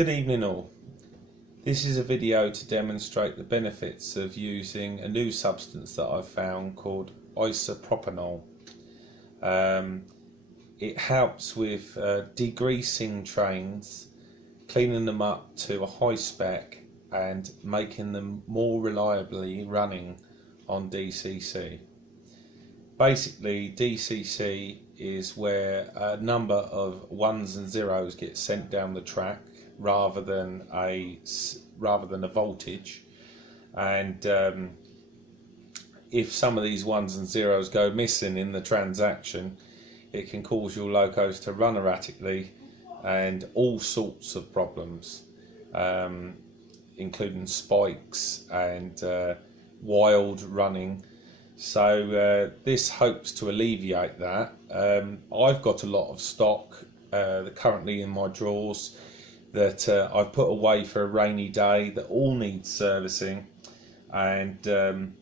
Good evening all. This is a video to demonstrate the benefits of using a new substance that I've found called Isopropanol. It helps with degreasing trains, cleaning them up to a high spec and making them more reliably running on DCC. Basically, DCC is where a number of ones and zeros get sent down the track rather than a voltage, and if some of these ones and zeros go missing in the transaction, it can cause your locos to run erratically and all sorts of problems, including spikes and wild running. So this hopes to alleviate that. I've got a lot of stock currently in my drawers that I've put away for a rainy day that all needs servicing, and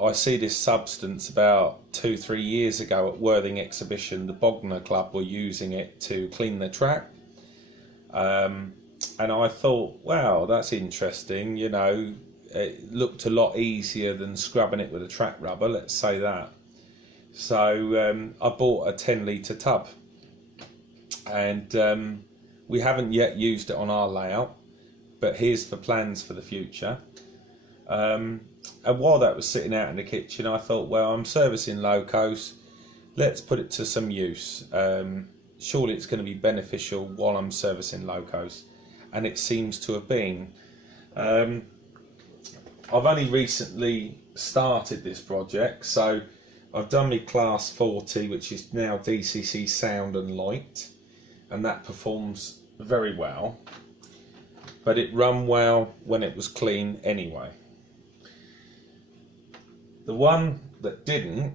I see this substance about 2-3 years ago at Worthing exhibition. The Bognor Club were using it to clean the track, and I thought, wow, that's interesting, you know. It looked a lot easier than scrubbing it with a track rubber, let's say that. So I bought a 10-litre tub, and we haven't yet used it on our layout, but here's the plans for the future. And while that was sitting out in the kitchen, I thought, well, I'm servicing locos, let's put it to some use. Surely it's going to be beneficial while I'm servicing locos, and it seems to have been. I've only recently started this project, so I've done my class 40, which is now DCC sound and light, and that performs very well, but it run well when it was clean anyway. The one that didn't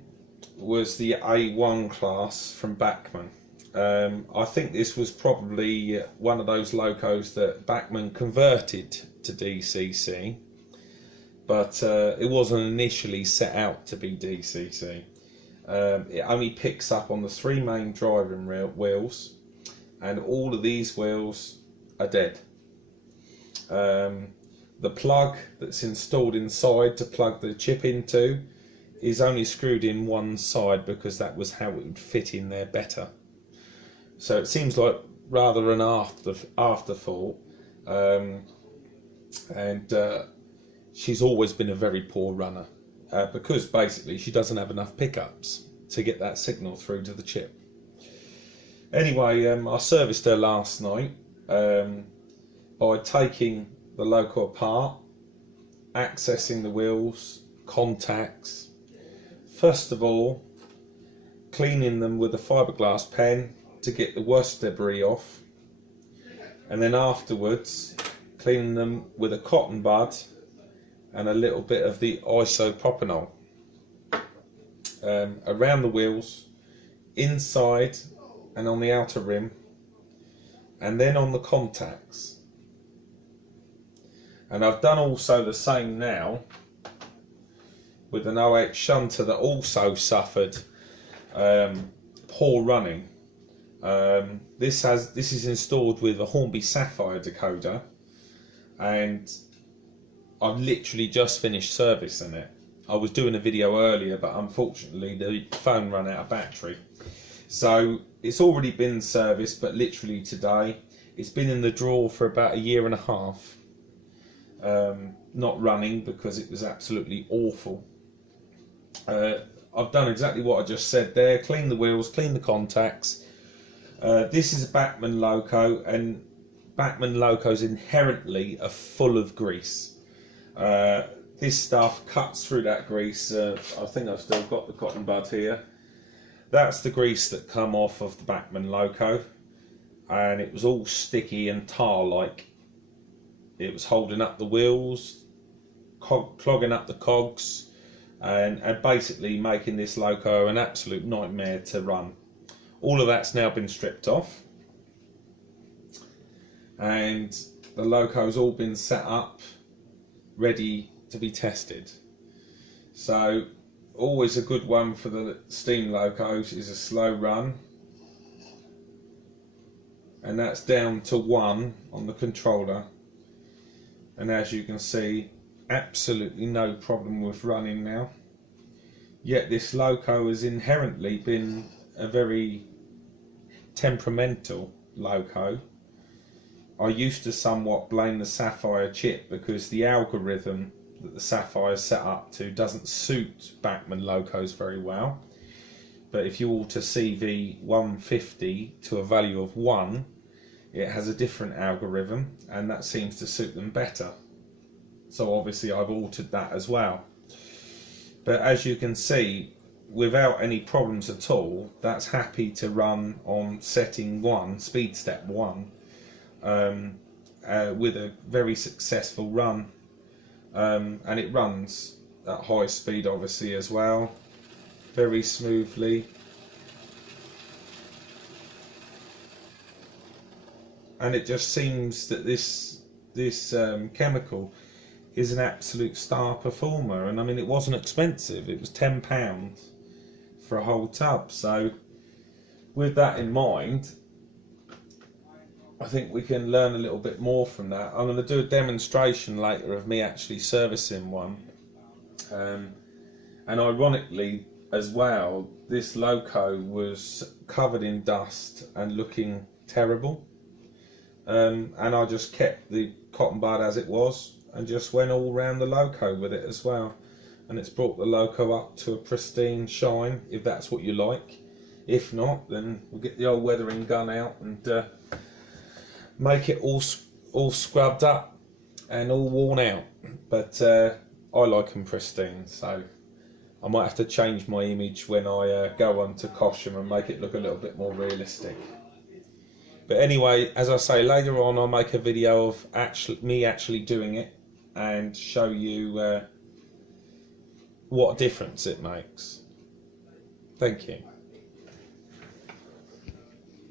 was the A1 class from Bachmann. I think this was probably one of those locos that Bachmann converted to DCC, but it wasn't initially set out to be DCC. It only picks up on the 3 main driving wheels, and all of these wheels are dead. The plug that's installed inside to plug the chip into is only screwed in one side because that was how it would fit in there better. So it seems like rather an afterthought, and she's always been a very poor runner because basically she doesn't have enough pickups to get that signal through to the chip. Anyway, I serviced her last night by taking the loco apart, accessing the wheels, contacts, first of all cleaning them with a fiberglass pen to get the worst debris off, and then afterwards cleaning them with a cotton bud and a little bit of the isopropanol around the wheels, inside and on the outer rim, and then on the contacts. And I've done also the same now with an 08 shunter that also suffered poor running. This is installed with a Hornby Sapphire decoder, and I've literally just finished servicing it. I was doing a video earlier, but unfortunately the phone ran out of battery. So it's already been serviced, but literally today. It's been in the drawer for about 1.5 years, not running because it was absolutely awful. I've done exactly what I just said there. Clean the wheels, clean the contacts. This is a Bachmann loco, and Bachmann locos inherently are full of grease. This stuff cuts through that grease. I think I've still got the cotton bud here. That's the grease that come off of the Bachmann loco, and it was all sticky and tar-like. It was holding up the wheels, clogging up the cogs, and basically making this loco an absolute nightmare to run. All of that's now been stripped off, and the loco's all been set up, ready to be tested. So always a good one for the steam locos is a slow run. and that's down to 1 on the controller, and as you can see, absolutely no problem with running now. Yet this loco has inherently been a very temperamental loco. I used to somewhat blame the Sapphire chip because the algorithm that the Sapphire is set up to doesn't suit Bachmann locos very well. But if you alter CV150 to a value of 1, it has a different algorithm, and that seems to suit them better. So obviously I've altered that as well. But as you can see, without any problems at all, that's happy to run on setting 1, speed step 1, with a very successful run. And it runs at high speed obviously as well, very smoothly. And it just seems that this chemical is an absolute star performer. And I mean, it wasn't expensive, it was £10 for a whole tub. So with that in mind, I think we can learn a little bit more from that. I'm going to do a demonstration later of me actually servicing one, and ironically as well, this loco was covered in dust and looking terrible, and I just kept the cotton bud as it was and just went all round the loco with it as well, and it's brought the loco up to a pristine shine, if that's what you like. If not, then we'll get the old weathering gun out and make it all scrubbed up and all worn out. But I like them pristine, so I might have to change my image when I go on to Cosham and make it look a little bit more realistic. But anyway, as I say, later on I'll make a video of me actually doing it and show you what difference it makes. Thank you.